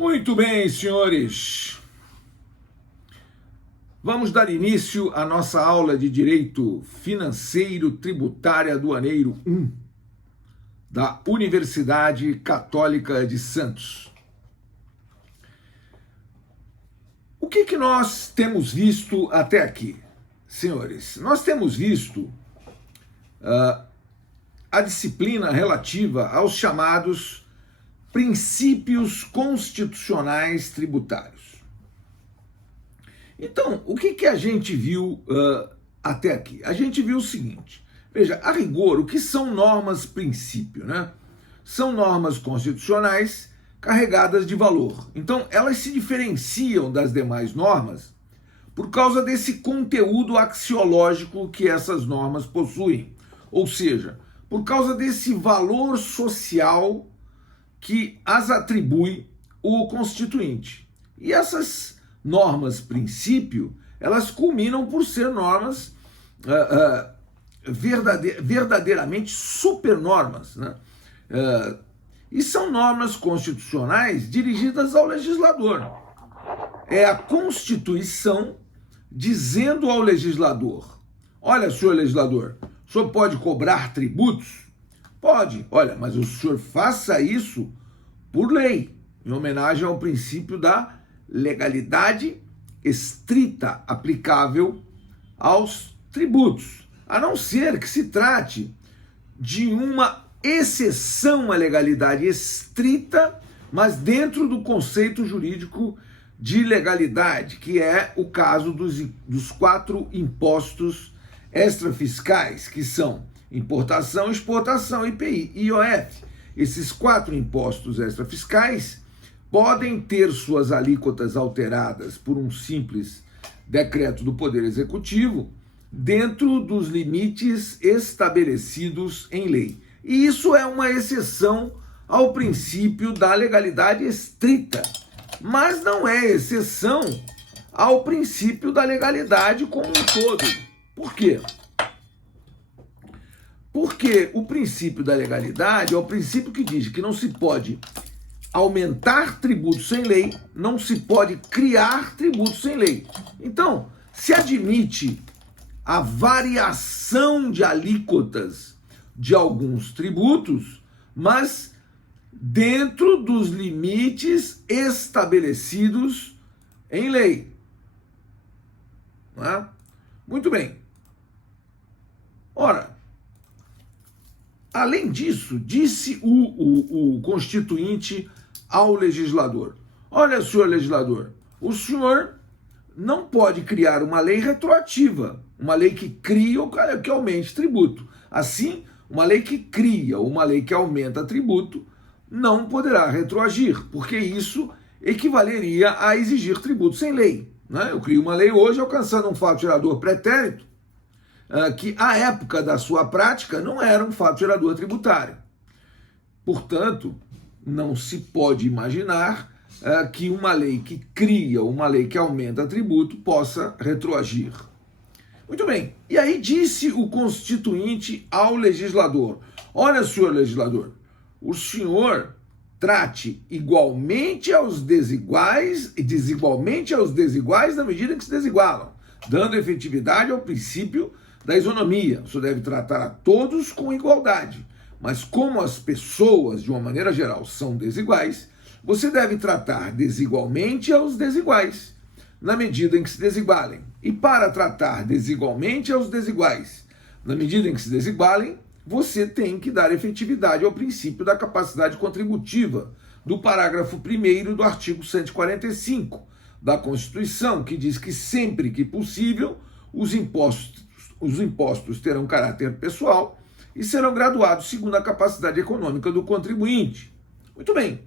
Muito bem, senhores. Vamos dar início à nossa aula de Direito Financeiro Tributário Aduaneiro 1 da Universidade Católica de Santos. O que nós temos visto até aqui, senhores? Nós temos visto a disciplina relativa aos chamados princípios constitucionais tributários. Então, o que a gente viu até aqui? A gente viu o seguinte: veja, a rigor, o que são normas-princípio, né? São normas constitucionais carregadas de valor. Então, elas se diferenciam das demais normas por causa desse conteúdo axiológico que essas normas possuem. Ou seja, por causa desse valor social que as atribui o Constituinte. E essas normas princípio, elas culminam por ser normas verdadeiramente supernormas, né? E são normas constitucionais dirigidas ao legislador. É a Constituição dizendo ao legislador: olha, senhor legislador, o senhor pode cobrar tributos? Pode. Olha, mas o senhor faça isso por lei, em homenagem ao princípio da legalidade estrita aplicável aos tributos, a não ser que se trate de uma exceção à legalidade estrita, mas dentro do conceito jurídico de legalidade, que é o caso dos 4 impostos extrafiscais, que são importação, exportação, IPI e IOF. Esses 4 impostos extrafiscais podem ter suas alíquotas alteradas por um simples decreto do Poder Executivo dentro dos limites estabelecidos em lei. E isso é uma exceção ao princípio da legalidade estrita, mas não é exceção ao princípio da legalidade como um todo. Por quê? Porque o princípio da legalidade é o princípio que diz que não se pode aumentar tributos sem lei, não se pode criar tributos sem lei. Então, se admite a variação de alíquotas de alguns tributos, mas dentro dos limites estabelecidos em lei. Não é? Muito bem. Ora, além disso, disse o Constituinte ao legislador: olha, senhor legislador, o senhor não pode criar uma lei retroativa, uma lei que cria ou que aumente tributo. Assim, uma lei que cria ou uma lei que aumenta tributo não poderá retroagir, porque isso equivaleria a exigir tributo sem lei, né? Eu crio uma lei hoje alcançando um fato gerador pretérito, que à época da sua prática não era um fato gerador tributário. Portanto, não se pode imaginar que uma lei que cria, uma lei que aumenta tributo possa retroagir. Muito bem, e aí disse o Constituinte ao legislador: olha, senhor legislador, o senhor trate igualmente aos desiguais e desigualmente aos desiguais na medida que se desigualam, dando efetividade ao princípio da isonomia. O senhor deve tratar a todos com igualdade, mas como as pessoas, de uma maneira geral, são desiguais, você deve tratar desigualmente aos desiguais, na medida em que se desigualem. E para tratar desigualmente aos desiguais, na medida em que se desigualem, você tem que dar efetividade ao princípio da capacidade contributiva do parágrafo 1º do artigo 145 da Constituição, que diz que sempre que possível os impostos terão caráter pessoal e serão graduados segundo a capacidade econômica do contribuinte. Muito bem.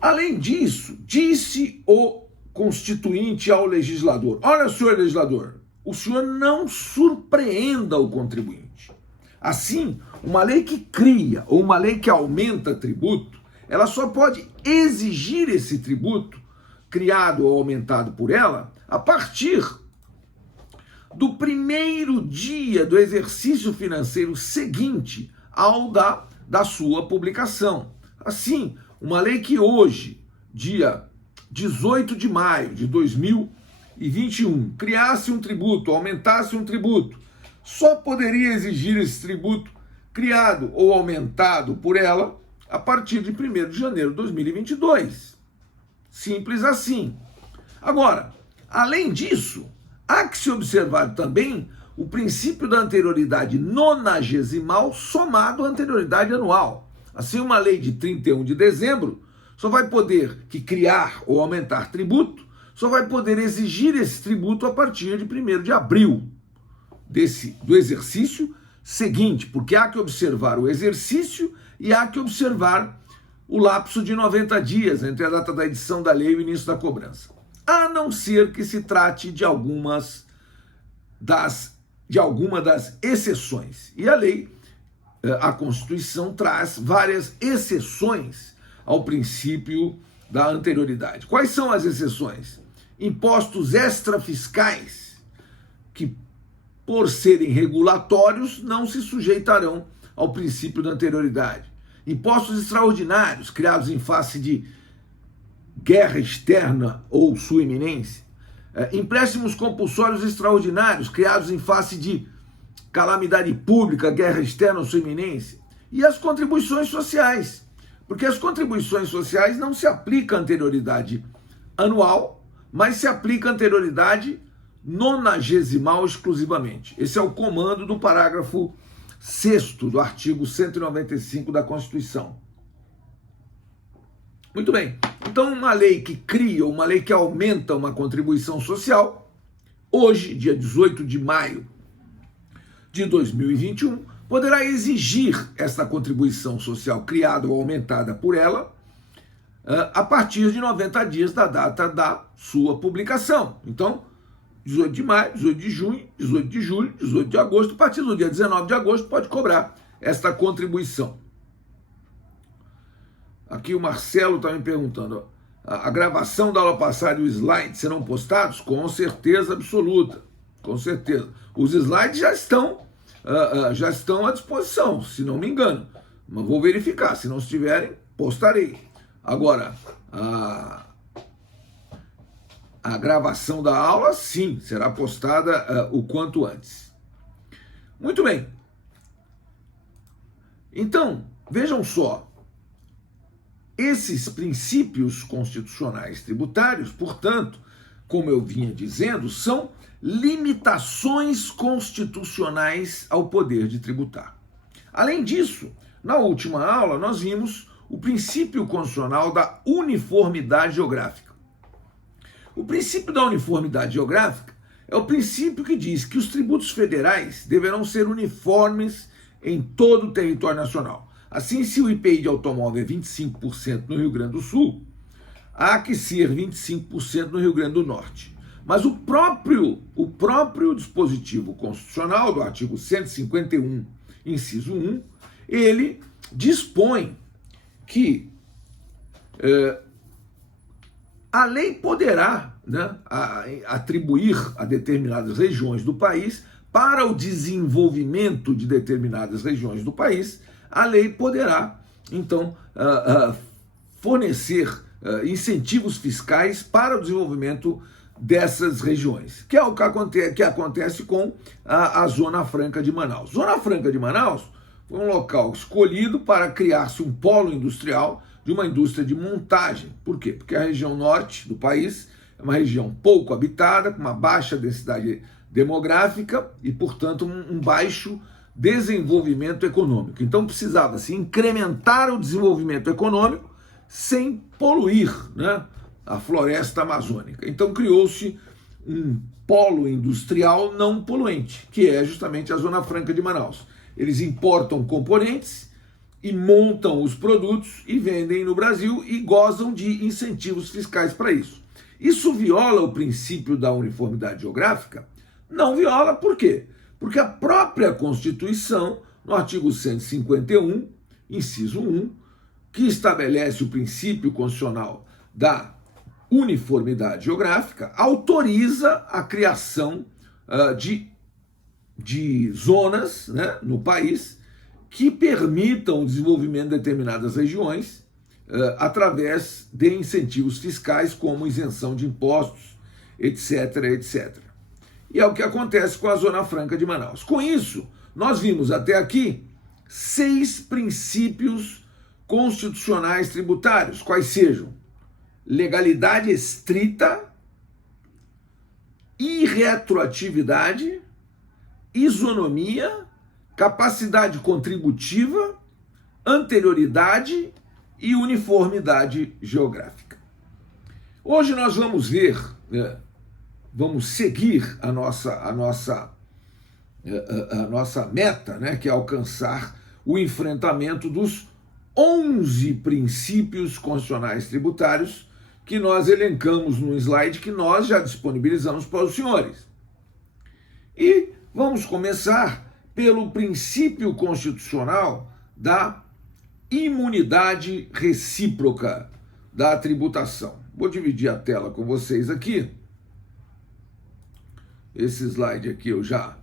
Além disso, disse o Constituinte ao legislador: olha, senhor legislador, o senhor não surpreenda o contribuinte. Assim, uma lei que cria ou uma lei que aumenta tributo, ela só pode exigir esse tributo, criado ou aumentado por ela, a partir do primeiro dia do exercício financeiro seguinte ao da sua publicação. Assim, uma lei que hoje, dia 18 de maio de 2021, criasse um tributo, aumentasse um tributo, só poderia exigir esse tributo criado ou aumentado por ela a partir de 1º de janeiro de 2022. Simples assim. Agora, além disso, há que se observar também o princípio da anterioridade nonagesimal somado à anterioridade anual. Assim, uma lei de 31 de dezembro só vai poder criar ou aumentar tributo, só vai poder exigir esse tributo a partir de 1º de abril do exercício seguinte, porque há que observar o exercício e há que observar o lapso de 90 dias entre a data da edição da lei e o início da cobrança. A não ser que se trate de alguma das exceções. E a lei, a Constituição, traz várias exceções ao princípio da anterioridade. Quais são as exceções? Impostos extrafiscais, que, por serem regulatórios, não se sujeitarão ao princípio da anterioridade. Impostos extraordinários, criados em face de guerra externa ou sua iminência. Empréstimos compulsórios extraordinários, criados em face de calamidade pública, guerra externa ou sua iminência. E as contribuições sociais, porque as contribuições sociais não se aplica a anterioridade anual, mas se aplica a anterioridade nonagesimal exclusivamente. Esse é o comando do parágrafo 6º do artigo 195 da Constituição. Muito bem. Então, uma lei que cria, uma lei que aumenta uma contribuição social, hoje, dia 18 de maio de 2021, poderá exigir essa contribuição social criada ou aumentada por ela a partir de 90 dias da data da sua publicação. Então, 18 de maio, 18 de junho, 18 de julho, 18 de agosto, a partir do dia 19 de agosto pode cobrar esta contribuição. Aqui o Marcelo está me perguntando, a gravação da aula passada e o slide serão postados? Com certeza absoluta, com certeza. Os slides já estão à disposição, se não me engano. Mas vou verificar, se não estiverem, postarei. Agora, a gravação da aula, sim, será postada o quanto antes. Muito bem. Então, vejam só. Esses princípios constitucionais tributários, portanto, como eu vinha dizendo, são limitações constitucionais ao poder de tributar. Além disso, na última aula, nós vimos o princípio constitucional da uniformidade geográfica. O princípio da uniformidade geográfica é o princípio que diz que os tributos federais deverão ser uniformes em todo o território nacional. Assim, se o IPI de automóvel é 25% no Rio Grande do Sul, há que ser 25% no Rio Grande do Norte. Mas o próprio dispositivo constitucional do artigo 151, inciso 1, ele dispõe que a lei poderá, né, atribuir a determinadas regiões do país, para o desenvolvimento de determinadas regiões do país, a lei poderá, então, fornecer incentivos fiscais para o desenvolvimento dessas regiões, que é o que acontece com a Zona Franca de Manaus. Zona Franca de Manaus foi um local escolhido para criar-se um polo industrial de uma indústria de montagem. Por quê? Porque a região norte do país é uma região pouco habitada, com uma baixa densidade demográfica e, portanto, um baixo desenvolvimento econômico. Então precisava-se incrementar o desenvolvimento econômico sem poluir, né, a floresta amazônica. Então criou-se um polo industrial não poluente, que é justamente a Zona Franca de Manaus. Eles importam componentes e montam os produtos e vendem no Brasil e gozam de incentivos fiscais para isso. Isso viola o princípio da uniformidade geográfica? Não viola, por quê? Porque a própria Constituição, no artigo 151, inciso 1, que estabelece o princípio constitucional da uniformidade geográfica, autoriza a criação de zonas, né, no país que permitam o desenvolvimento de determinadas regiões através de incentivos fiscais, como isenção de impostos, etc, etc. E é o que acontece com a Zona Franca de Manaus. Com isso, nós vimos até aqui 6 princípios constitucionais tributários, quais sejam: legalidade estrita, irretroatividade, isonomia, capacidade contributiva, anterioridade e uniformidade geográfica. Hoje nós vamos ver, vamos seguir a nossa meta, né, que é alcançar o enfrentamento dos 11 princípios constitucionais tributários que nós elencamos no slide que nós já disponibilizamos para os senhores. E vamos começar pelo princípio constitucional da imunidade recíproca da tributação. Vou dividir a tela com vocês aqui. Esse slide aqui eu já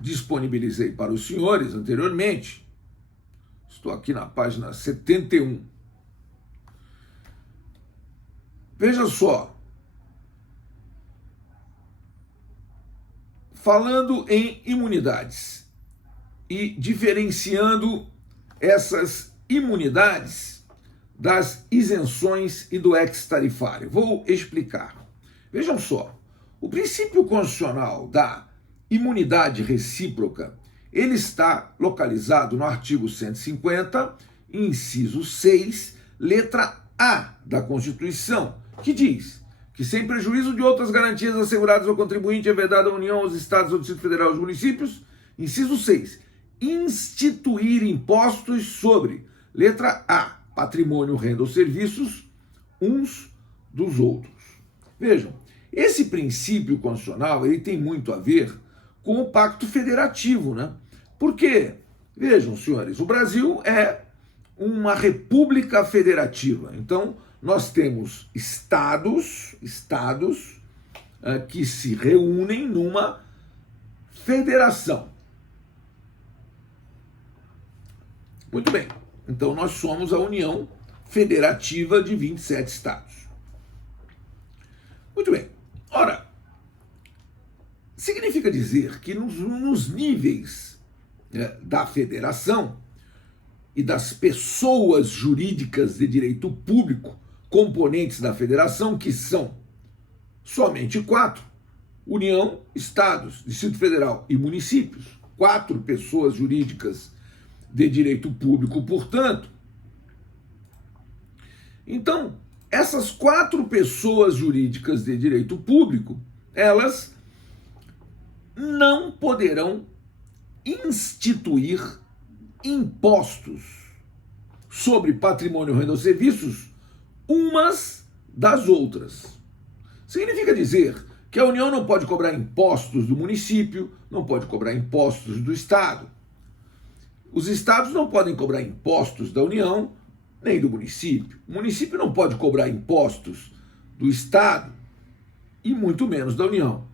disponibilizei para os senhores anteriormente. Estou aqui na página 71. Veja só. Falando em imunidades e diferenciando essas imunidades das isenções e do ex-tarifário. Vou explicar. Vejam só, o princípio constitucional da imunidade recíproca, ele está localizado no artigo 150, inciso 6, letra A da Constituição, que diz que, sem prejuízo de outras garantias asseguradas ao contribuinte, é vedado à União, aos Estados, ao Distrito Federal e aos municípios, inciso 6, instituir impostos sobre, letra A, patrimônio, renda ou serviços, uns dos outros. Vejam, esse princípio constitucional, ele tem muito a ver com o Pacto Federativo, né? Porque, vejam, senhores, o Brasil é uma república federativa. Então, nós temos estados que se reúnem numa federação. Muito bem. Então, nós somos a União Federativa de 27 estados. Muito bem. Ora, significa dizer que nos níveis da federação e das pessoas jurídicas de direito público componentes da federação, que são somente 4, União, Estados, Distrito Federal e municípios, 4 pessoas jurídicas de direito público, portanto. Então, essas 4 pessoas jurídicas de direito público, elas não poderão instituir impostos sobre patrimônio, renda ou serviços umas das outras. Significa dizer que a União não pode cobrar impostos do município, não pode cobrar impostos do Estado. Os estados não podem cobrar impostos da União, nem do município. O município não pode cobrar impostos do Estado e muito menos da União.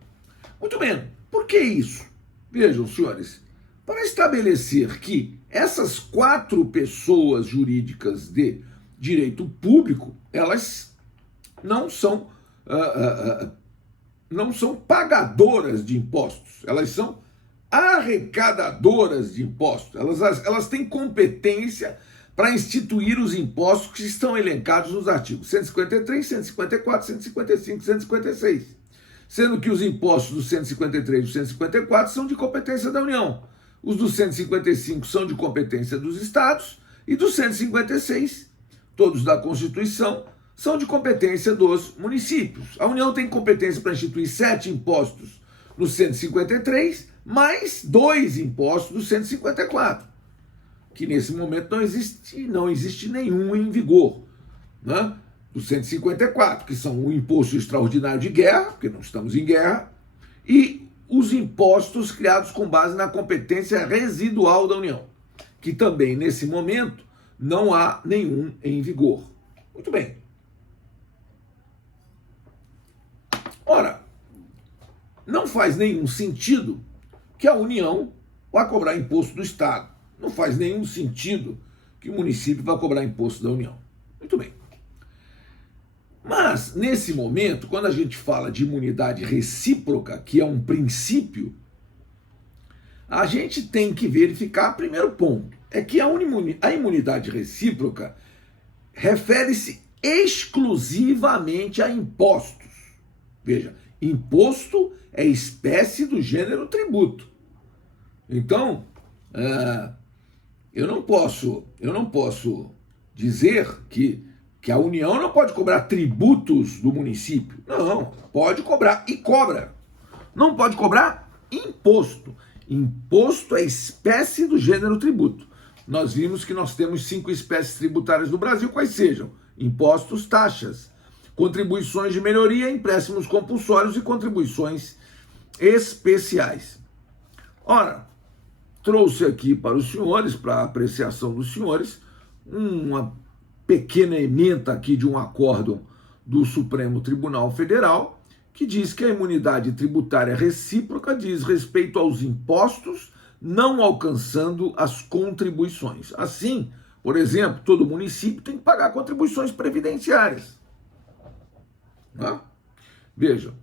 Muito bem, por que isso? Vejam, senhores, para estabelecer que essas 4 pessoas jurídicas de direito público, elas não são pagadoras de impostos, elas são arrecadadoras de impostos. Elas têm competência para instituir os impostos que estão elencados nos artigos 153, 154, 155 e 156. Sendo que os impostos do 153 e do 154 são de competência da União. Os do 155 são de competência dos estados e dos 156, todos da Constituição, são de competência dos municípios. A União tem competência para instituir 7 impostos no 153, mais 2 impostos do 154, que nesse momento não existe nenhum em vigor, né? Do 154, que são o imposto extraordinário de guerra, porque não estamos em guerra, e os impostos criados com base na competência residual da União, que também nesse momento não há nenhum em vigor. Muito bem. Ora, não faz nenhum sentido que a União vá cobrar imposto do Estado. Não faz nenhum sentido que o município vai cobrar imposto da União. Muito bem. Mas, nesse momento, quando a gente fala de imunidade recíproca, que é um princípio, a gente tem que verificar, primeiro ponto, é que a imunidade recíproca refere-se exclusivamente a impostos. Veja, imposto é espécie do gênero tributo. Então, eu não posso dizer que a União não pode cobrar tributos do município. Não, pode cobrar e cobra. Não pode cobrar imposto. Imposto é espécie do gênero tributo. Nós vimos que nós temos 5 espécies tributárias no Brasil, quais sejam? Impostos, taxas, contribuições de melhoria, empréstimos compulsórios e contribuições especiais. Ora, trouxe aqui para os senhores, para a apreciação dos senhores, uma pequena ementa aqui de um acórdão do Supremo Tribunal Federal, que diz que a imunidade tributária recíproca diz respeito aos impostos, não alcançando as contribuições. Assim, por exemplo, todo município tem que pagar contribuições previdenciárias. Vejam,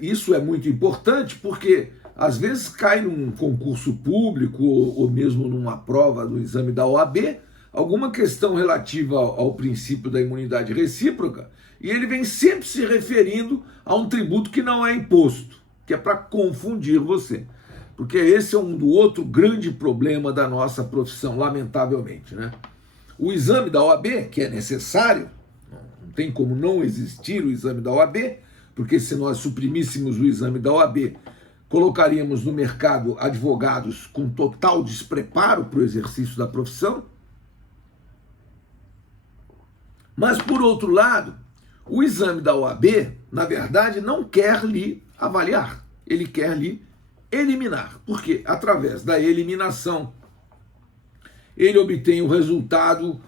isso é muito importante porque às vezes cai num concurso público ou mesmo numa prova do exame da OAB alguma questão relativa ao princípio da imunidade recíproca e ele vem sempre se referindo a um tributo que não é imposto, que é para confundir você. Porque esse é um outro grande problema da nossa profissão, lamentavelmente, né? O exame da OAB, que é necessário, não tem como não existir o exame da OAB, porque se nós suprimíssemos o exame da OAB, colocaríamos no mercado advogados com total despreparo para o exercício da profissão. Mas, por outro lado, o exame da OAB, na verdade, não quer lhe avaliar, ele quer lhe eliminar, porque através da eliminação ele obtém o resultado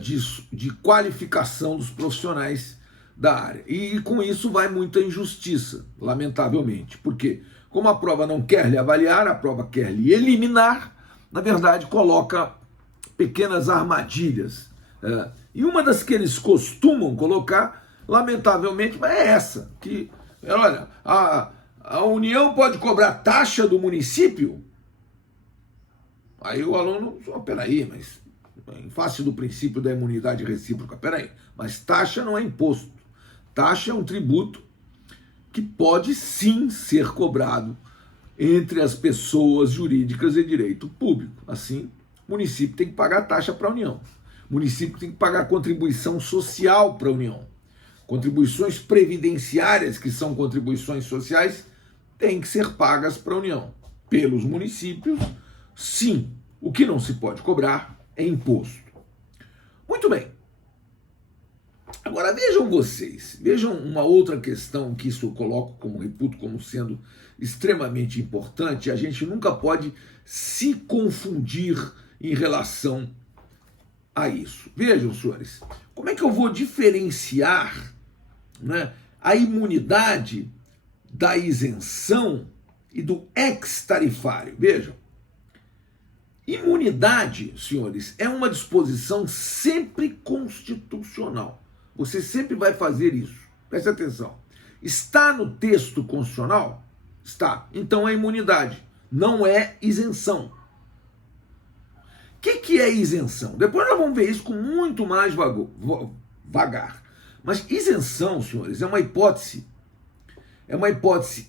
de qualificação dos profissionais da área. E com isso vai muita injustiça, lamentavelmente, porque como a prova não quer lhe avaliar, a prova quer lhe eliminar, na verdade coloca pequenas armadilhas. E uma das que eles costumam colocar, lamentavelmente, é essa, que, olha, a União pode cobrar taxa do município? Aí o aluno, peraí, mas em face do princípio da imunidade recíproca, peraí, mas taxa não é imposto. Taxa é um tributo que pode sim ser cobrado entre as pessoas jurídicas e direito público. Assim, o município tem que pagar taxa para a União. O município tem que pagar contribuição social para a União. Contribuições previdenciárias, que são contribuições sociais, têm que ser pagas para a União. Pelos municípios, sim. O que não se pode cobrar é imposto. Muito bem. Agora vejam vocês, vejam uma outra questão que isso eu coloco reputo como sendo extremamente importante. A gente nunca pode se confundir em relação a isso. Vejam, senhores, como é que eu vou diferenciar, né, a imunidade da isenção e do ex-tarifário? Vejam, imunidade, senhores, é uma disposição sempre constitucional. Você sempre vai fazer isso. Preste atenção. Está no texto constitucional? Está. Então é imunidade. Não é isenção. O que é isenção? Depois nós vamos ver isso com muito mais vagar. Mas isenção, senhores, é uma hipótese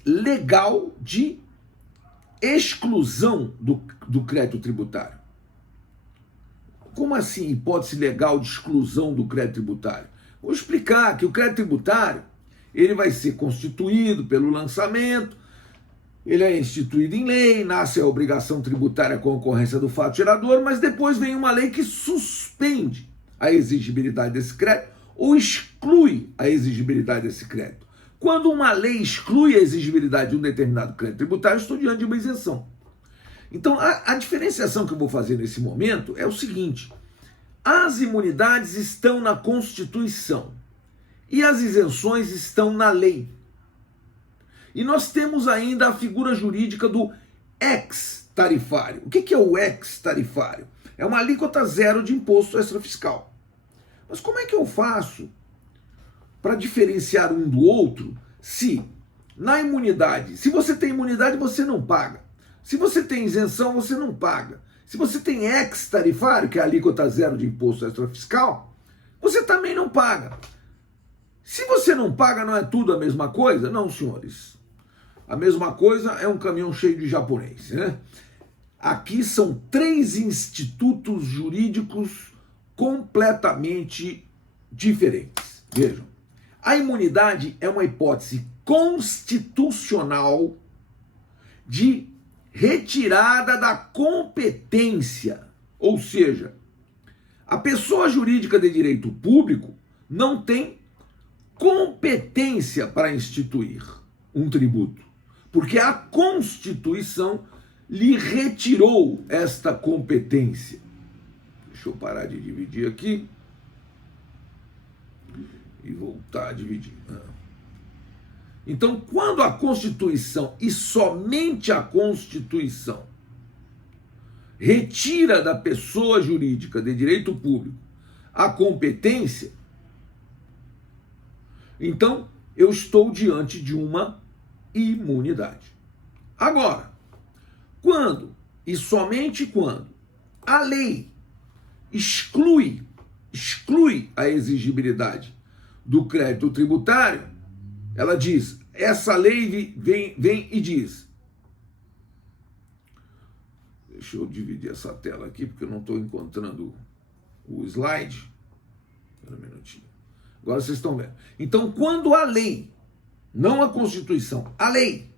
legal de exclusão do crédito tributário. Como assim hipótese legal de exclusão do crédito tributário? Vou explicar que o crédito tributário ele vai ser constituído pelo lançamento, ele é instituído em lei, nasce a obrigação tributária com a ocorrência do fato gerador, mas depois vem uma lei que suspende a exigibilidade desse crédito ou exclui a exigibilidade desse crédito. Quando uma lei exclui a exigibilidade de um determinado crédito tributário, estou diante de uma isenção. Então, a diferenciação que eu vou fazer nesse momento é o seguinte: as imunidades estão na Constituição e as isenções estão na lei. E nós temos ainda a figura jurídica do ex-tarifário. ex-tarifário. O que é o ex-tarifário? É uma alíquota zero de imposto extrafiscal. Mas como é que eu faço para diferenciar um do outro se na imunidade, se você tem imunidade, você não paga. Se você tem isenção, você não paga. Se você tem ex-tarifário, que é a alíquota zero de imposto extrafiscal, você também não paga. Se você não paga, não é tudo a mesma coisa? Não, senhores. A mesma coisa é um caminhão cheio de japonês, né? Aqui são 3 institutos jurídicos completamente diferentes. Vejam, a imunidade é uma hipótese constitucional de retirada da competência, ou seja, a pessoa jurídica de direito público não tem competência para instituir um tributo, porque a Constituição lhe retirou esta competência. Deixa eu parar de dividir aqui e voltar a dividir. Então, quando a Constituição, e somente a Constituição, retira da pessoa jurídica de direito público a competência, então eu estou diante de uma imunidade. Agora, quando, e somente quando, a lei exclui a exigibilidade do crédito tributário, ela diz, essa lei vem e diz, deixa eu dividir essa tela aqui, porque eu não estou encontrando o slide, espera um minutinho, agora vocês estão vendo. Então, quando a lei, não a Constituição, a lei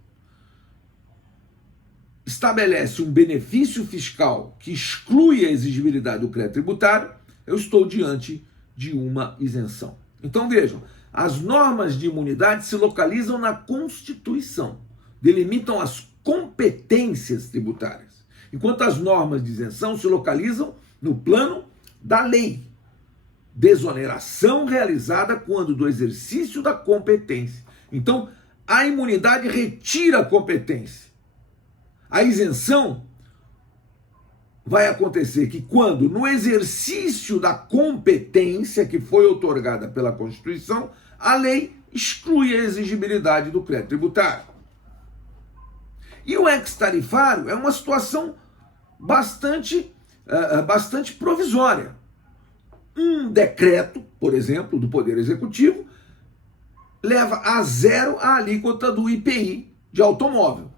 estabelece um benefício fiscal que exclui a exigibilidade do crédito tributário, eu estou diante de uma isenção. Então vejam, as normas de imunidade se localizam na Constituição, delimitam as competências tributárias, enquanto as normas de isenção se localizam no plano da lei. Desoneração realizada quando do exercício da competência. Então, a imunidade retira a competência. A isenção vai acontecer que quando, no exercício da competência que foi outorgada pela Constituição, a lei exclui a exigibilidade do crédito tributário. E o ex-tarifário é uma situação bastante provisória. Um decreto, por exemplo, do Poder Executivo, leva a zero a alíquota do IPI de automóvel.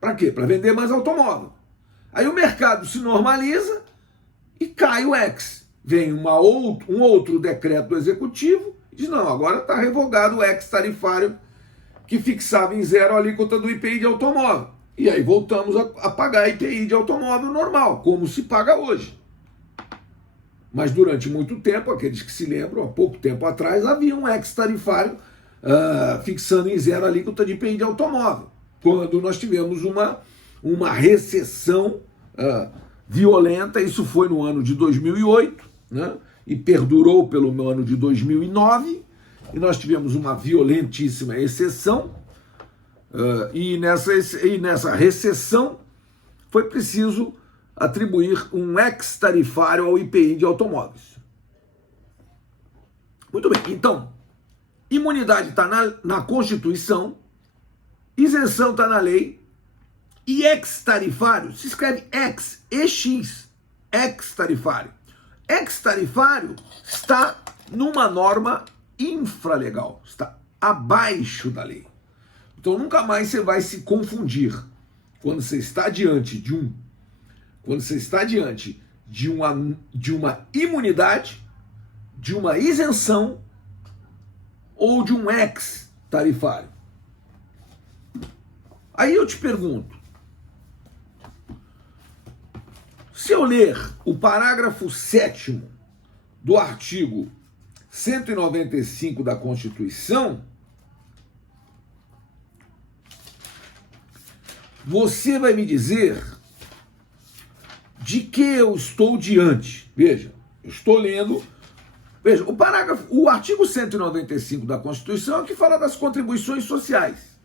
Para quê? Para vender mais automóvel. Aí o mercado se normaliza e cai o ex. Vem um outro decreto do Executivo e diz, não, agora está revogado o ex-tarifário que fixava em zero a alíquota do IPI de automóvel. E aí voltamos a pagar IPI de automóvel normal, como se paga hoje. Mas durante muito tempo, aqueles que se lembram, há pouco tempo atrás, havia um ex-tarifário fixando em zero a alíquota de IPI de automóvel. Quando nós tivemos uma recessão violenta, isso foi no ano de 2008, né, e perdurou pelo ano de 2009, e nós tivemos uma violentíssima recessão, e nessa recessão foi preciso atribuir um ex-tarifário ao IPI de automóveis. Muito bem, então, imunidade está na Constituição, isenção está na lei, e ex-tarifário se escreve ex, EX, ex-tarifário. Ex-tarifário está numa norma infralegal, está abaixo da lei. Então nunca mais você vai se confundir quando você está diante de uma imunidade, de uma isenção ou de um ex-tarifário. Aí eu te pergunto, se eu ler o parágrafo 7º do artigo 195 da Constituição, você vai me dizer de que eu estou diante. Veja, eu estou lendo. Veja, o artigo 195 da Constituição é que fala das contribuições sociais.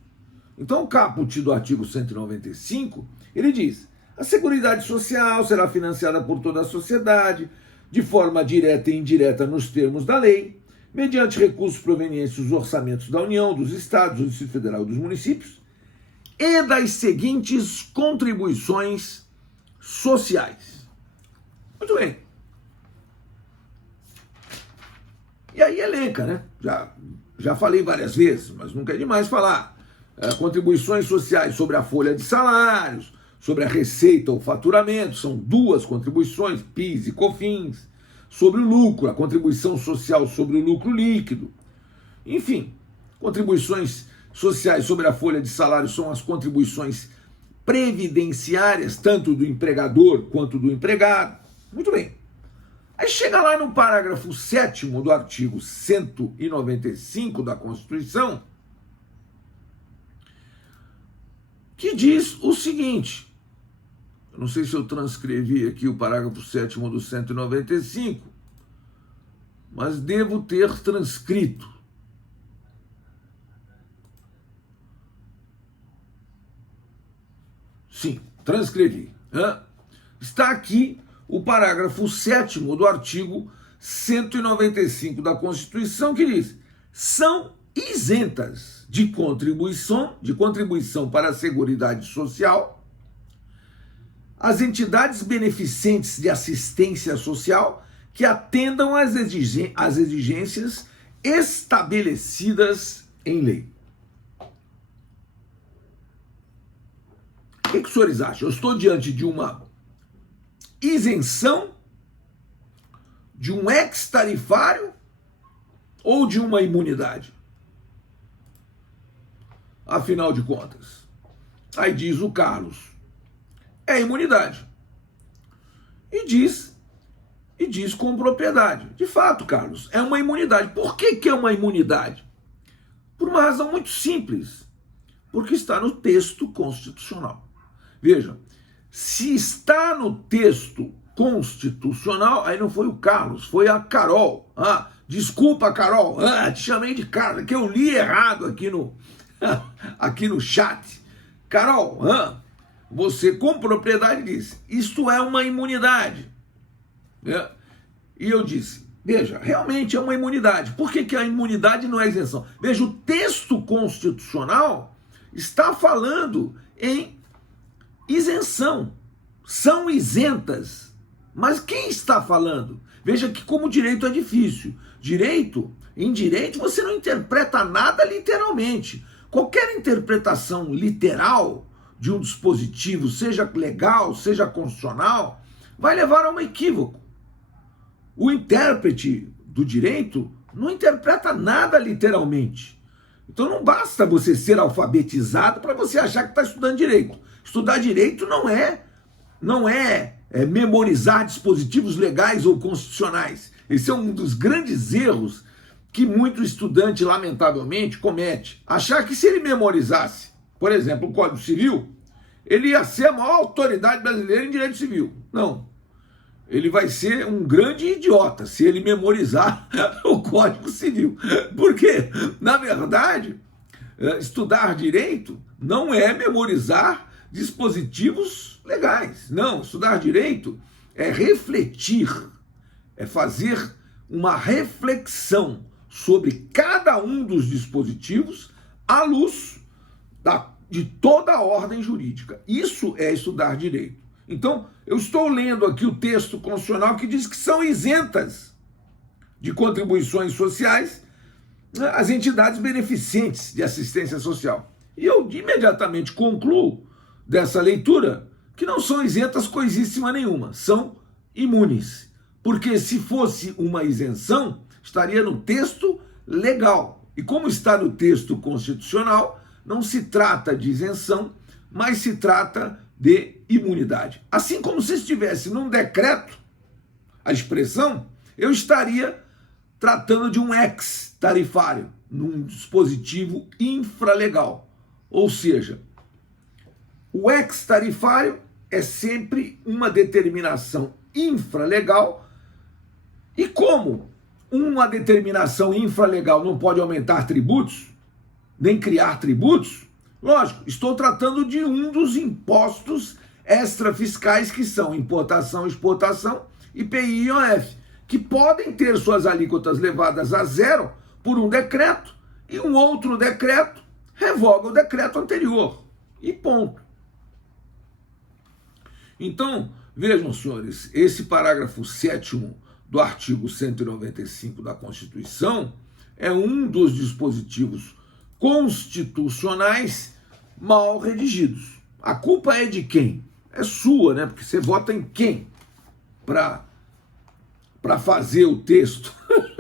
Então, o caput do artigo 195, ele diz: A Seguridade Social será financiada por toda a sociedade, de forma direta e indireta nos termos da lei, mediante recursos provenientes dos orçamentos da União, dos Estados, do Distrito Federal e dos municípios, e das seguintes contribuições sociais. Muito bem. E aí elenca, né? Já falei várias vezes, mas nunca é demais falar. Contribuições sociais sobre a folha de salários, sobre a receita ou faturamento, são duas contribuições, PIS e COFINS, sobre o lucro, a contribuição social sobre o lucro líquido. Enfim, contribuições sociais sobre a folha de salário são as contribuições previdenciárias, tanto do empregador quanto do empregado. Muito bem. Aí chega lá no parágrafo 7º do artigo 195 da Constituição, que diz o seguinte, eu não sei se eu transcrevi aqui o parágrafo 7º do 195, mas devo ter transcrito. Sim, transcrevi. Está aqui o parágrafo 7º do artigo 195 da Constituição, que diz: são isentas de contribuição para a Seguridade Social as entidades beneficentes de assistência social que atendam às exigências estabelecidas em lei. O que os senhores acham? Eu estou diante de uma isenção, de um ex-tarifário ou de uma imunidade? Afinal de contas, aí diz o Carlos, é imunidade. E diz com propriedade. De fato, Carlos, é uma imunidade. Por que é uma imunidade? Por uma razão muito simples. Porque está no texto constitucional. Veja, se está no texto constitucional, aí não foi o Carlos, foi a Carol. Desculpa, Carol, te chamei de Carlos, que eu li errado aqui no chat. Carol, você com propriedade disse, isto é uma imunidade. E eu disse, veja, realmente é uma imunidade. Por que a imunidade não é isenção? Veja, o texto constitucional está falando em isenção. São isentas. Mas quem está falando? Veja que como direito é difícil. Em direito você não interpreta nada literalmente. Qualquer interpretação literal de um dispositivo, seja legal, seja constitucional, vai levar a um equívoco. O intérprete do direito não interpreta nada literalmente. Então não basta você ser alfabetizado para você achar que está estudando direito. Estudar direito não é memorizar dispositivos legais ou constitucionais. Esse é um dos grandes erros que muito estudante, lamentavelmente, comete. Achar que se ele memorizasse, por exemplo, o Código Civil, ele ia ser a maior autoridade brasileira em direito civil. Não. Ele vai ser um grande idiota se ele memorizar o Código Civil. Porque, na verdade, estudar direito não é memorizar dispositivos legais. Não, estudar direito é refletir, é fazer uma reflexão sobre cada um dos dispositivos à luz de toda a ordem jurídica. Isso é estudar direito. Então, eu estou lendo aqui o texto constitucional que diz que são isentas de contribuições sociais as entidades beneficentes de assistência social. E eu imediatamente concluo dessa leitura que não são isentas coisíssima nenhuma, são imunes. Porque se fosse uma isenção, estaria no texto legal. E como está no texto constitucional, não se trata de isenção, mas se trata de imunidade. Assim como se estivesse num decreto, a expressão, eu estaria tratando de um ex-tarifário, num dispositivo infralegal. Ou seja, o ex-tarifário é sempre uma determinação infralegal, e como uma determinação infralegal não pode aumentar tributos, nem criar tributos, lógico, estou tratando de um dos impostos extrafiscais, que são importação, exportação, IPI e IOF, que podem ter suas alíquotas levadas a zero por um decreto, e um outro decreto revoga o decreto anterior. E ponto. Então, vejam, senhores, esse parágrafo 7º do artigo 195 da Constituição é um dos dispositivos constitucionais mal redigidos. A culpa é de quem? É sua, né? Porque você vota em quem para fazer o texto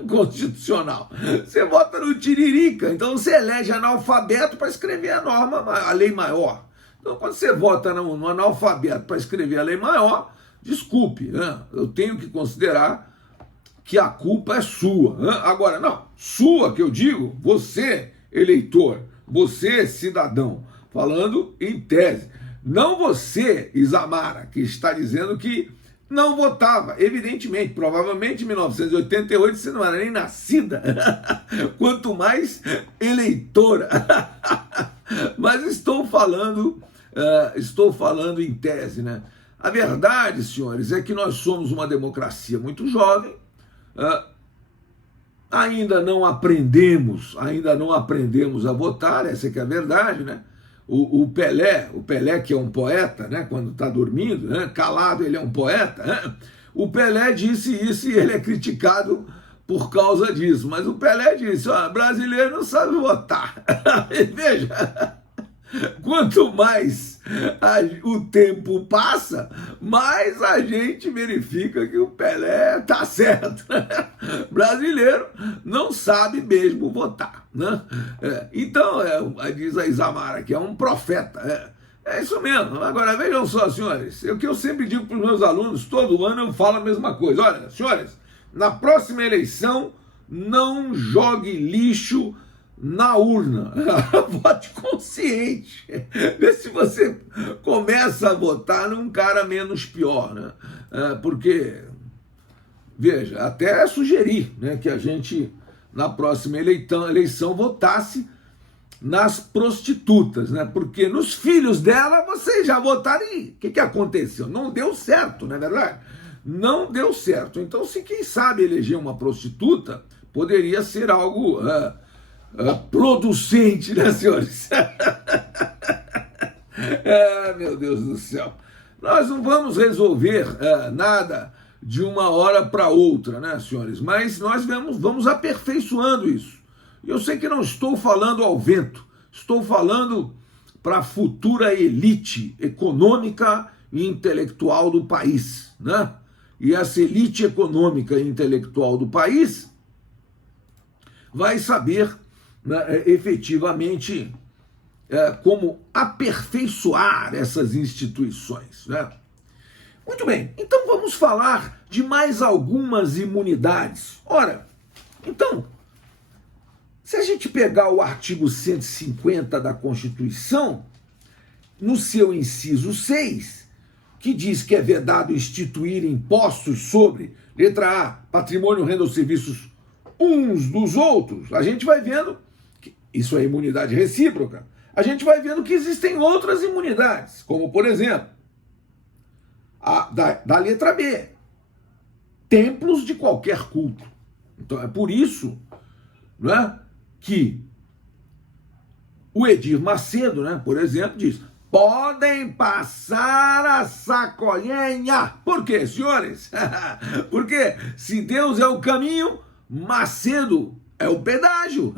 constitucional? Você vota no Tiririca, então você elege analfabeto para escrever a norma, a lei maior. Então, quando você vota no analfabeto para escrever a lei maior, desculpe, né? Eu tenho que considerar que a culpa é sua. Né? Agora, não, sua que eu digo, você, eleitor, você, cidadão, falando em tese. Não você, Isamara, que está dizendo que não votava. Evidentemente, provavelmente em 1988 você não era nem nascida, quanto mais eleitora. Mas estou falando em tese, né? A verdade, senhores, é que nós somos uma democracia muito jovem, ainda não aprendemos a votar, essa que é a verdade, né? O Pelé que é um poeta, né? Quando está dormindo, né? Calado ele é um poeta, né? O Pelé disse isso e ele é criticado por causa disso, mas o Pelé disse, brasileiro não sabe votar. Veja, quanto mais o tempo passa, mais a gente verifica que o Pelé tá certo. Brasileiro não sabe mesmo votar, né? Então, diz a Isamara, que é um profeta. É isso mesmo. Agora, vejam só, senhores, o que eu sempre digo para os meus alunos, todo ano eu falo a mesma coisa. Olha, senhores, na próxima eleição, não jogue lixo na urna. Vote consciente. Vê se você começa a votar num cara menos pior, né? Porque, veja, até sugerir, né, que a gente, na próxima eleição, votasse nas prostitutas, né? Porque nos filhos dela vocês já votaram e o que aconteceu? Não deu certo, não é verdade? Não deu certo. Então, se quem sabe eleger uma prostituta, poderia ser algo producente, né, senhores? Meu Deus do céu. Nós não vamos resolver nada de uma hora para outra, né, senhores? Mas nós vamos aperfeiçoando isso. Eu sei que não estou falando ao vento, estou falando para a futura elite econômica e intelectual do país, né? E essa elite econômica e intelectual do país vai saber, né, efetivamente como aperfeiçoar essas instituições, né? Muito bem, então vamos falar de mais algumas imunidades. Ora, então, se a gente pegar o artigo 150 da Constituição, no seu inciso 6, que diz que é vedado instituir impostos sobre, letra A, patrimônio, renda ou serviços uns dos outros, a gente vai vendo que isso é imunidade recíproca. A gente vai vendo que existem outras imunidades, como, por exemplo, da letra B, templos de qualquer culto. Então é por isso, né, que o Edir Macedo, né, por exemplo, diz: podem passar a sacolinha. Por quê, senhores? Porque se Deus é o caminho, Macedo é o pedágio.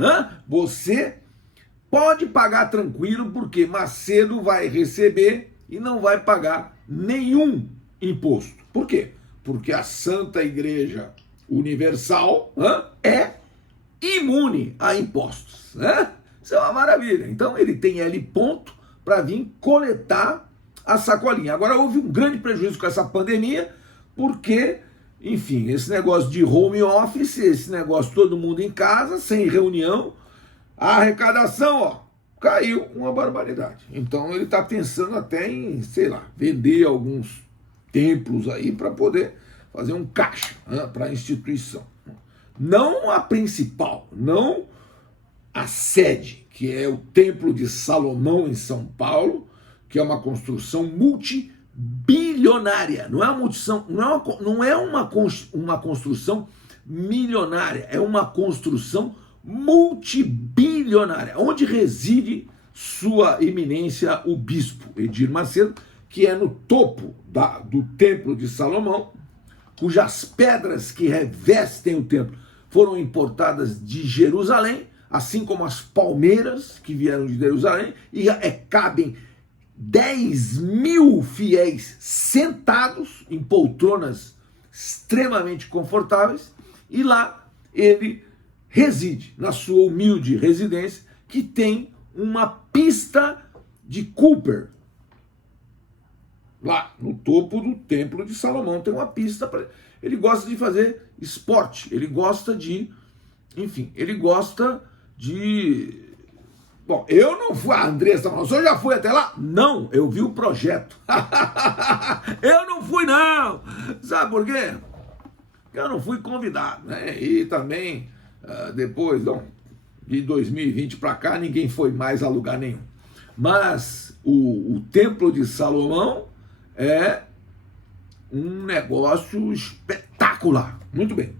Você pode pagar tranquilo, porque Macedo vai receber e não vai pagar nenhum imposto. Por quê? Porque a Santa Igreja Universal é imune a impostos. Isso é uma maravilha. Então ele tem L ponto para vir coletar a sacolinha. Agora houve um grande prejuízo com essa pandemia, porque, enfim, esse negócio de home office, esse negócio todo mundo em casa, sem reunião, a arrecadação, caiu uma barbaridade. Então ele está pensando até em, sei lá, vender alguns templos aí para poder fazer um caixa para a instituição. Não a principal, não a sede, que é o Templo de Salomão em São Paulo, que é uma construção multimilionária. bilionária, não é uma multição, não é uma construção milionária, é uma construção multibilionária, onde reside sua eminência, o bispo Edir Macedo, que é no topo do Templo de Salomão, cujas pedras que revestem o templo foram importadas de Jerusalém, assim como as palmeiras que vieram de Jerusalém, e cabem 10.000 fiéis sentados em poltronas extremamente confortáveis, e lá ele reside, na sua humilde residência, que tem uma pista de Cooper. Lá no topo do Templo de Salomão tem uma pista para ele. Gosta de fazer esporte, ele gosta de, enfim, ele gosta de... Bom, eu não fui, a Andressa falou, você já foi até lá? Não, eu vi o projeto. Eu não fui não, sabe por quê? Eu não fui convidado, né? E também, depois de 2020 para cá, ninguém foi mais a lugar nenhum. Mas o Templo de Salomão é um negócio espetacular. Muito bem.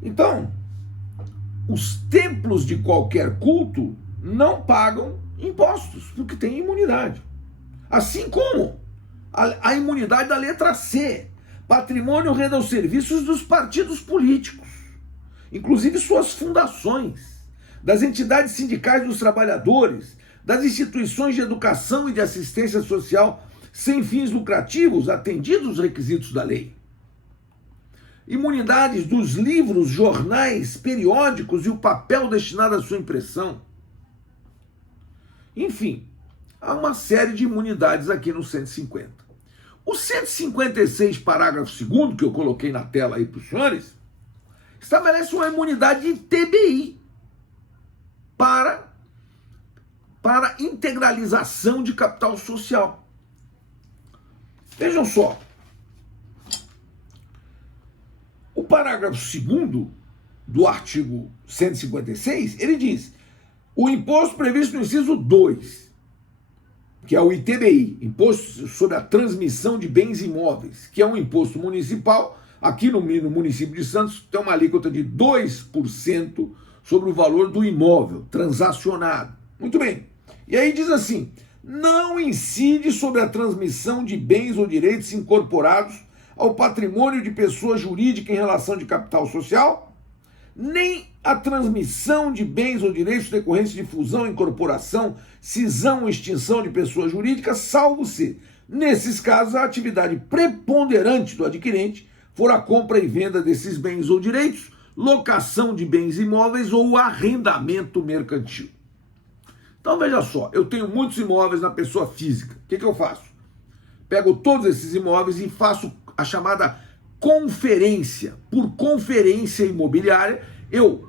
Então, os templos de qualquer culto não pagam impostos, porque tem imunidade. Assim como a imunidade da letra C, patrimônio rende aos serviços dos partidos políticos, inclusive suas fundações, das entidades sindicais dos trabalhadores, das instituições de educação e de assistência social sem fins lucrativos, atendidos os requisitos da lei. Imunidades dos livros, jornais, periódicos e o papel destinado à sua impressão. Enfim, há uma série de imunidades aqui no 150. O 156, parágrafo 2º, que eu coloquei na tela aí para os senhores, estabelece uma imunidade de TBI para integralização de capital social. Vejam só, o parágrafo 2º do artigo 156, ele diz: o imposto previsto no inciso 2, que é o ITBI, Imposto sobre a Transmissão de Bens Imóveis, que é um imposto municipal, aqui no município de Santos tem uma alíquota de 2% sobre o valor do imóvel transacionado. Muito bem. E aí diz assim: não incide sobre a transmissão de bens ou direitos incorporados ao patrimônio de pessoa jurídica em relação de capital social, nem a transmissão de bens ou direitos decorrentes de fusão, incorporação, cisão ou extinção de pessoa jurídica, salvo se, nesses casos, a atividade preponderante do adquirente for a compra e venda desses bens ou direitos, locação de bens imóveis ou arrendamento mercantil. Então veja só, eu tenho muitos imóveis na pessoa física. O que eu faço? Pego todos esses imóveis e faço a chamada conferência. Por conferência imobiliária, eu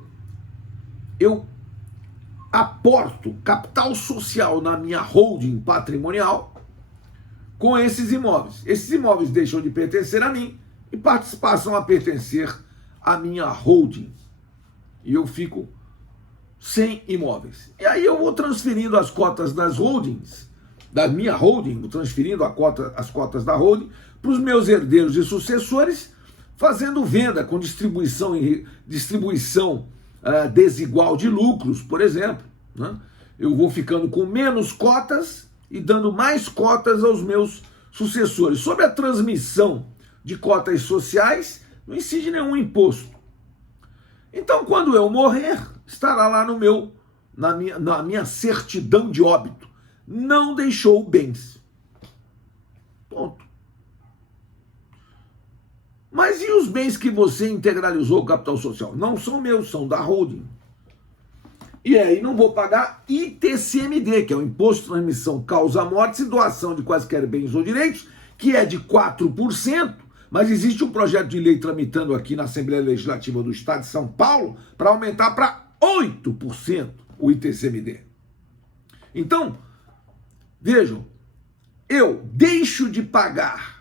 aporto capital social na minha holding patrimonial com esses imóveis. Esses imóveis deixam de pertencer a mim e passam a pertencer à minha holding. E eu fico sem imóveis. E aí eu vou transferindo as cotas das holdings, da minha holding, vou transferindo as cotas da holding para os meus herdeiros e sucessores, fazendo venda com distribuição desigual de lucros, por exemplo. Né? Eu vou ficando com menos cotas e dando mais cotas aos meus sucessores. Sobre a transmissão de cotas sociais, não incide nenhum imposto. Então, quando eu morrer, estará lá na minha certidão de óbito. Não deixou bens. Ponto. Mas e os bens que você integralizou o capital social? Não são meus, são da holding. E aí não vou pagar ITCMD, que é o Imposto de Transmissão Causa-Mortes e Doação de Quaisquer Bens ou Direitos, que é de 4%, mas existe um projeto de lei tramitando aqui na Assembleia Legislativa do Estado de São Paulo para aumentar para 8% o ITCMD. Então, vejam, eu deixo de pagar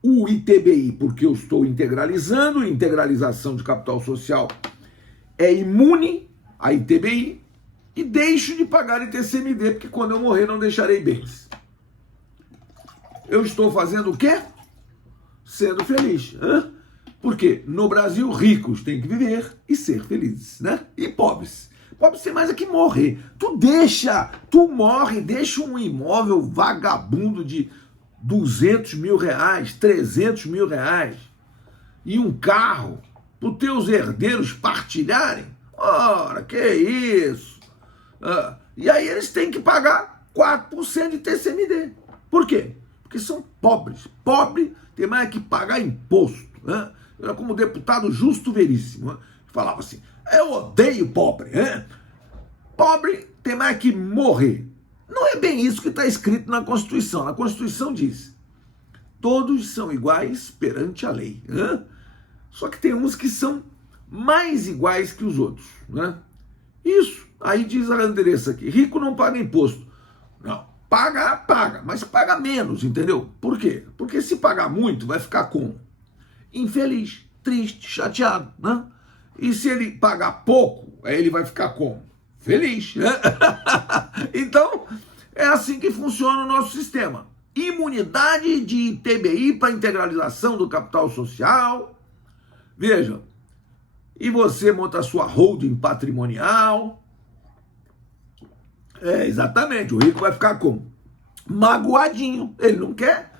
o ITBI porque eu estou integralizando, integralização de capital social é imune a ITBI, e deixo de pagar ITCMD porque quando eu morrer não deixarei bens. eu estou fazendo o quê? Sendo feliz. Por quê? No Brasil, ricos têm que viver e ser felizes, né? E pobres. Pobres tem mais é que morrer. Tu morre, deixa um imóvel vagabundo de 200 mil reais, 300 mil reais e um carro para os teus herdeiros partilharem. Ora, que isso? E aí eles têm que pagar 4% de TCMD. Por quê? Porque são pobres. Pobre tem mais que pagar imposto. Eu era como deputado Justo Veríssimo. Falava assim, eu odeio pobre. Pobre tem mais que morrer. Não é bem isso que está escrito na Constituição. A Constituição diz, todos são iguais perante a lei. Só que tem uns que são mais iguais que os outros. Isso. Aí diz a Andressa aqui, rico não paga imposto. Não, paga, mas paga menos, entendeu? Por quê? Porque se pagar muito, vai ficar como? Infeliz, triste, chateado, né? E se ele pagar pouco, aí ele vai ficar como? Feliz, né? Então, é assim que funciona o nosso sistema. Imunidade de ITBI para integralização do capital social. Veja, e você monta a sua holding patrimonial. Exatamente, o rico vai ficar como? Magoadinho, ele não quer.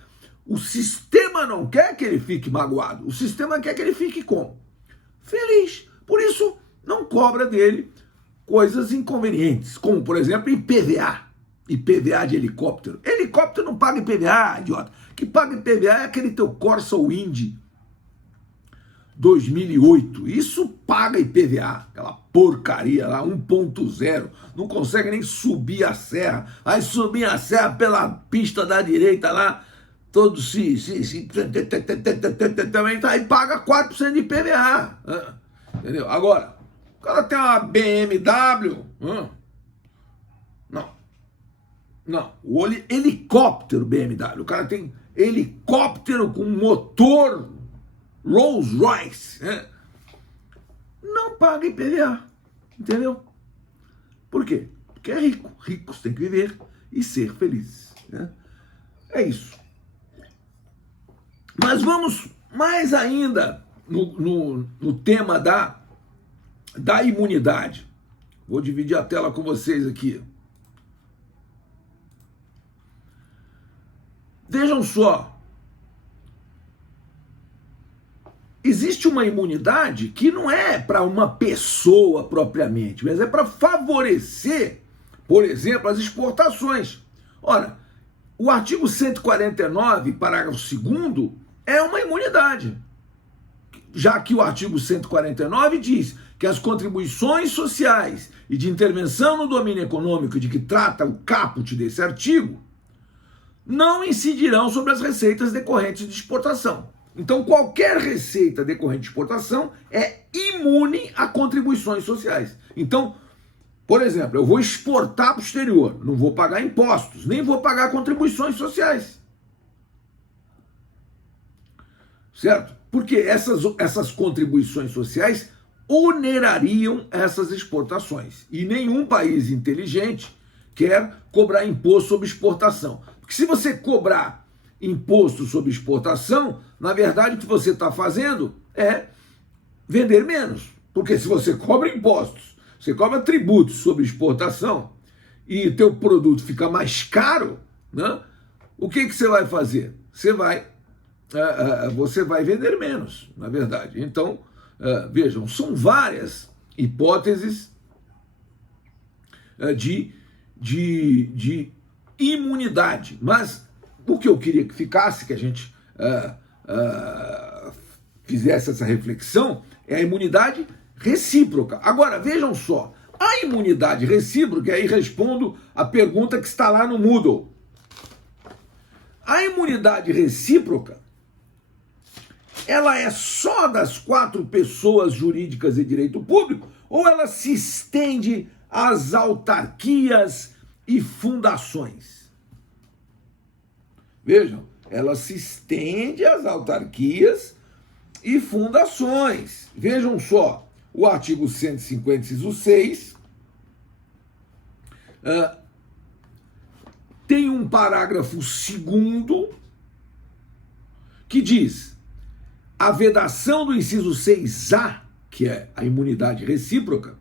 O sistema não quer que ele fique magoado, o sistema quer que ele fique como? Feliz. Por isso, não cobra dele coisas inconvenientes, como, por exemplo, IPVA. IPVA de helicóptero. Helicóptero não paga IPVA, idiota. Que paga IPVA é aquele teu Corsa Wind 2008. Isso paga IPVA. Aquela porcaria lá, 1.0. Não consegue nem subir a serra. Vai subir a serra pela pista da direita lá, todo aí paga 4% de IPVA. Entendeu? Agora, o cara tem uma BMW. Não, o helicóptero BMW. O cara tem helicóptero com motor Rolls Royce. Não paga IPVA. Entendeu? Por quê? Porque é rico. Ricos têm que viver e ser felizes. É isso. Mas vamos mais ainda no tema da imunidade. Vou dividir a tela com vocês aqui. Vejam só, existe uma imunidade que não é para uma pessoa propriamente, mas é para favorecer, por exemplo, as exportações. Ora, o artigo 149, parágrafo 2º, é uma imunidade, já que o artigo 149 diz que as contribuições sociais e de intervenção no domínio econômico de que trata o caput desse artigo não incidirão sobre as receitas decorrentes de exportação. Então, qualquer receita decorrente de exportação é imune a contribuições sociais. Então, por exemplo, eu vou exportar para o exterior, não vou pagar impostos, nem vou pagar contribuições sociais. Certo? Porque essas contribuições sociais onerariam essas exportações. E nenhum país inteligente quer cobrar imposto sobre exportação. Porque se você cobrar imposto sobre exportação, na verdade o que você está fazendo é vender menos. Porque se você cobra impostos, você cobra tributos sobre exportação e teu produto fica mais caro, né? O que você vai fazer? Você vai vender menos, na verdade. Então, vejam, são várias hipóteses de imunidade, mas o que eu queria que ficasse, que a gente fizesse essa reflexão, é a imunidade recíproca. Agora, vejam só, a imunidade recíproca, aí respondo a pergunta que está lá no Moodle. A imunidade recíproca, ela é só das 4 pessoas jurídicas de direito público ou ela se estende às autarquias e fundações? Vejam, ela se estende às autarquias e fundações. Vejam só, o artigo 150, inciso 6, tem um parágrafo 2º que diz: a vedação do inciso 6A, que é a imunidade recíproca,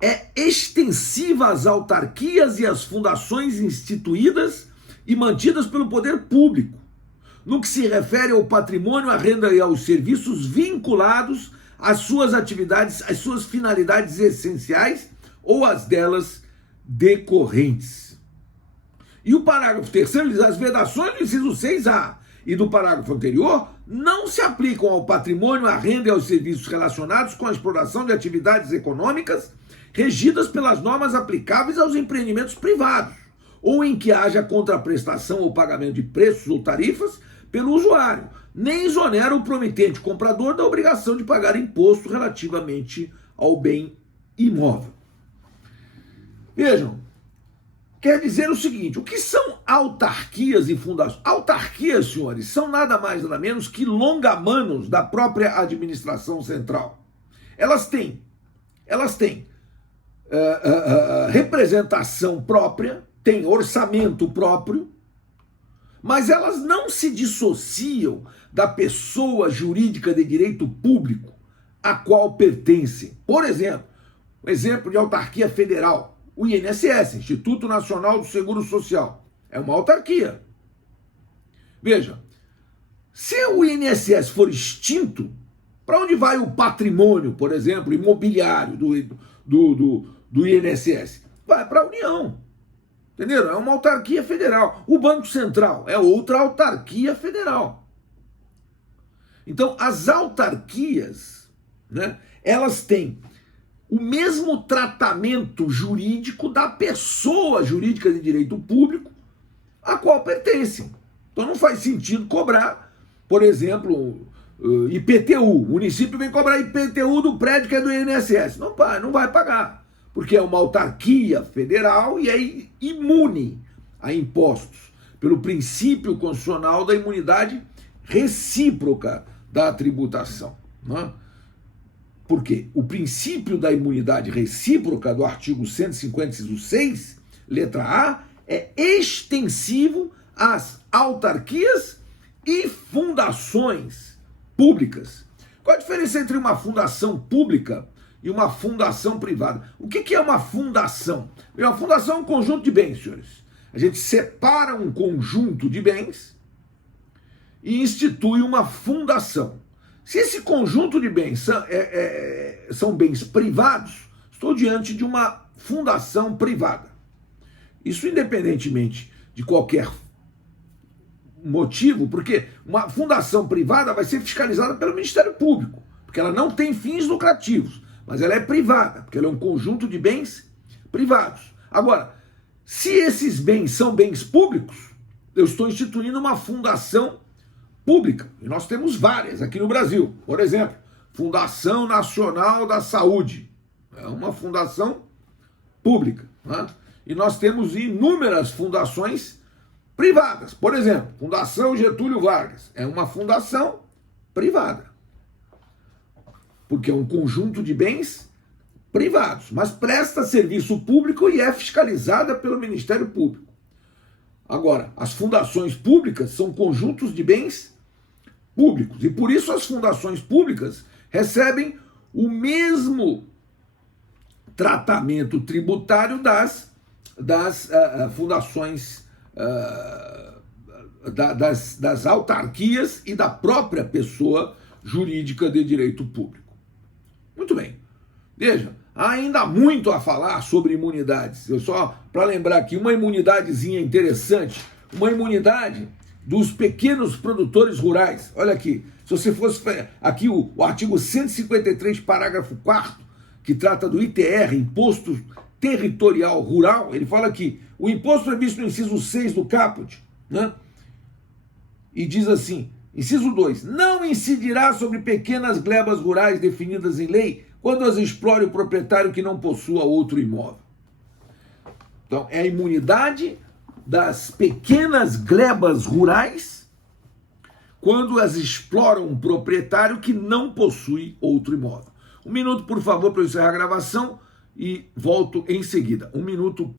é extensiva às autarquias e às fundações instituídas e mantidas pelo poder público, no que se refere ao patrimônio, à renda e aos serviços vinculados às suas atividades, às suas finalidades essenciais ou às delas decorrentes. E o parágrafo 3º diz: as vedações do inciso 6A e do parágrafo anterior não se aplicam ao patrimônio, à renda e aos serviços relacionados com a exploração de atividades econômicas regidas pelas normas aplicáveis aos empreendimentos privados, ou em que haja contraprestação ou pagamento de preços ou tarifas pelo usuário, nem exonera o promitente comprador da obrigação de pagar imposto relativamente ao bem imóvel. Vejam, quer dizer o seguinte: o que são autarquias e fundações? Autarquias, senhores, são nada mais nada menos que longa-manos da própria administração central. Elas têm representação própria, têm orçamento próprio, mas elas não se dissociam da pessoa jurídica de direito público a qual pertencem. Por exemplo, um exemplo de autarquia federal: o INSS, Instituto Nacional do Seguro Social, é uma autarquia. Veja, se o INSS for extinto, para onde vai o patrimônio, por exemplo, imobiliário do INSS? Vai para a União. Entenderam? É uma autarquia federal. O Banco Central é outra autarquia federal. Então, as autarquias, né, elas têm o mesmo tratamento jurídico da pessoa jurídica de direito público a qual pertencem. Então não faz sentido cobrar, por exemplo, IPTU. O município vem cobrar IPTU do prédio que é do INSS. Não vai pagar, porque é uma autarquia federal e é imune a impostos, pelo princípio constitucional da imunidade recíproca da tributação. Né? Porque o princípio da imunidade recíproca do artigo 150, inciso 6, letra A, é extensivo às autarquias e fundações públicas. Qual a diferença entre uma fundação pública e uma fundação privada? O que é uma fundação? Uma fundação é um conjunto de bens, senhores. A gente separa um conjunto de bens e institui uma fundação. Se esse conjunto de bens são bens privados, estou diante de uma fundação privada. Isso independentemente de qualquer motivo, porque uma fundação privada vai ser fiscalizada pelo Ministério Público, porque ela não tem fins lucrativos, mas ela é privada, porque ela é um conjunto de bens privados. Agora, se esses bens são bens públicos, eu estou instituindo uma fundação pública, e nós temos várias aqui no Brasil. Por exemplo, Fundação Nacional da Saúde, é uma fundação pública, né? E nós temos inúmeras fundações privadas. Por exemplo, Fundação Getúlio Vargas, é uma fundação privada, porque é um conjunto de bens privados, mas presta serviço público e é fiscalizada pelo Ministério Público. Agora, as fundações públicas são conjuntos de bens públicos, e por isso as fundações públicas recebem o mesmo tratamento tributário das fundações, das autarquias e da própria pessoa jurídica de direito público. Muito bem. Veja, há ainda muito a falar sobre imunidades. Eu só, para lembrar aqui, uma imunidadezinha interessante, uma imunidade dos pequenos produtores rurais. Olha aqui, se você fosse aqui o artigo 153, parágrafo 4º, que trata do ITR, Imposto Territorial Rural, ele fala aqui: o imposto previsto no inciso 6 do caput, né? E diz assim, inciso 2, não incidirá sobre pequenas glebas rurais definidas em lei quando as explore o proprietário que não possua outro imóvel. Então, é a imunidade das pequenas glebas rurais quando as exploram um proprietário que não possui outro imóvel. Um minuto, por favor, para eu encerrar a gravação e volto em seguida. Um minuto.